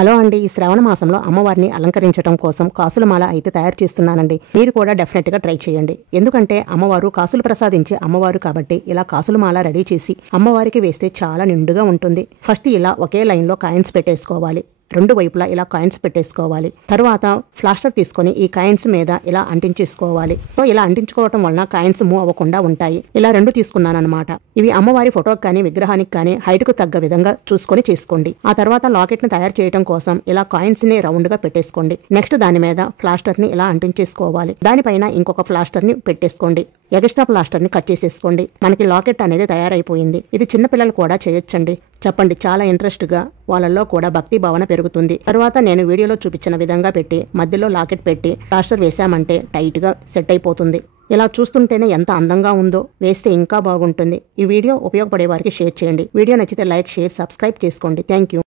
Hello అండి, ఈ శ్రావణ మాసంలో అమ్మవారిని అలంకరించడం కోసం కాసుల మాల అయితే తయారు చేస్తున్నానండి. మీరు కూడా డెఫినెట్ గా ట్రై చేయండి. ఎందుకంటే అమ్మవారు కాసులు ప్రసాదించే అమ్మవారు కాబట్టి ఇలా కాసుల మాల రెడీ చేసి అమ్మవారికి వేస్తే చాలా నిండుగా ఉంటుంది. ఫస్ట్ ఇలా ఒకే లైన్ లో కాయిన్స్ పెట్టేసుకోవాలి. రెండు వైపులా ఇలా కాయిన్స్ పెట్టేసుకోవాలి. తర్వాత ప్లాస్టర్ తీసుకొని ఈ కాయిన్స్ మీద ఇలా అంటించేసుకోవాలి. సో ఇలా అంటించుకోవటం వలన కాయిన్స్ మూవ్ అవ్వకుండా ఉంటాయి. ఇలా రెండు తీసుకున్నాను అనమాట. ఇవి అమ్మవారి ఫోటోకి కానీ విగ్రహానికి కానీ హైట్ కు తగ్గ విధంగా చూసుకొని చేసుకోండి. ఆ తర్వాత లాకెట్ ని తయారు చేయడం కోసం ఇలా కాయిన్స్ ని రౌండ్ గా పెట్టేసుకోండి. నెక్స్ట్ దాని మీద ప్లాస్టర్ ని ఇలా అంటించేసుకోవాలి. దానిపైన ఇంకొక ప్లాస్టర్ ని పెట్టేసుకోండి. ఎక్స్ట్రా ప్లాస్టర్ ని కట్ చేసేసుకోండి. మనకి లాకెట్ అనేది తయారైపోయింది. ఇది చిన్నపిల్లలు కూడా చేయొచ్చండి. చెప్పండి, చాలా ఇంట్రెస్ట్ గా వాళ్ళల్లో కూడా భక్తి భావన పెరుగుతుంది. తర్వాత నేను వీడియోలో చూపించిన విధంగా పెట్టి మధ్యలో లాకెట్ పెట్టి ప్లాస్టర్ వేసామంటే టైట్ గా సెట్ అయిపోతుంది. ఇలా చూస్తుంటేనే ఎంత అందంగా ఉందో, వేస్తే ఇంకా బాగుంటుంది. ఈ వీడియో ఉపయోగపడే వారికి షేర్ చేయండి. వీడియో నచ్చితే లైక్, షేర్, సబ్స్క్రైబ్ చేసుకోండి. Thank you.